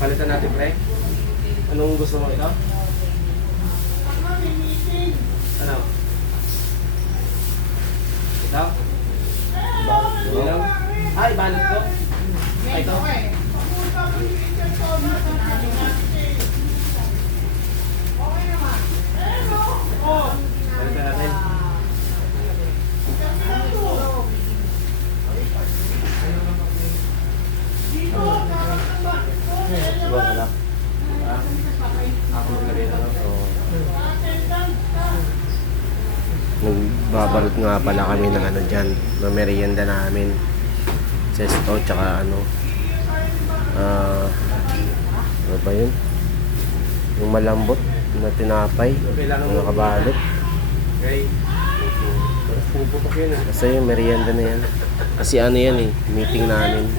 Palitan natin, pre. Anong gusto mo ito? Ano? Ito? Ilaw? Ay, balot ko. Ay, ito. Palitan natin. Suwag ka lang. Ako magkari na lang. Nagbabalot nga pala kami ng ano dyan, ng merienda namin. Sesto, tsaka ano. Ano ba yun? Yung malambot na tinapay, yung nakabalot. Okay. Puputok yun eh. Kasi yung merienda na yan. Kasi ano yan eh, meeting namin.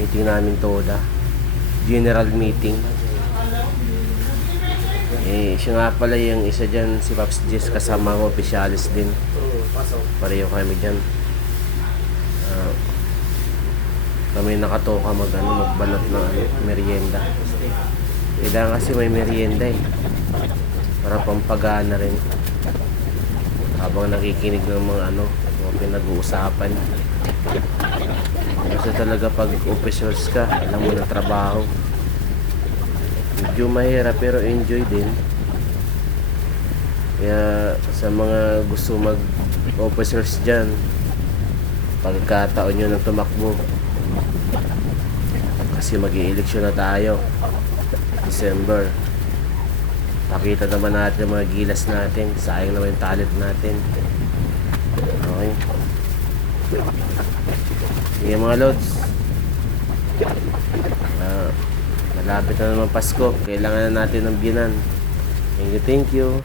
Meeting namin toda. General meeting. Eh, siya nga pala yung isa dyan, si Pops Jess, kasama ng opisyalis din. Pareho kami dyan. Kami nakatoka magbalot ng merienda. Kailangan kasi may merienda eh. Para pampagana rin. Habang nakikinig ng mga mga pinag-uusapan. Kasi talaga pag officers ka, alam mo na trabaho. Medyo mahirap pero enjoy din. Kaya sa mga gusto mag-officers dyan, pagkataon nyo ng tumakbo. Kasi mag-i-eleksyon na tayo. December. Pakita naman natin mga gilas natin. Sayang naman yung talent natin. Okay. Sige mga lods. Malapit na naman Pasko. Kailangan na natin ng biyanan. Thank you.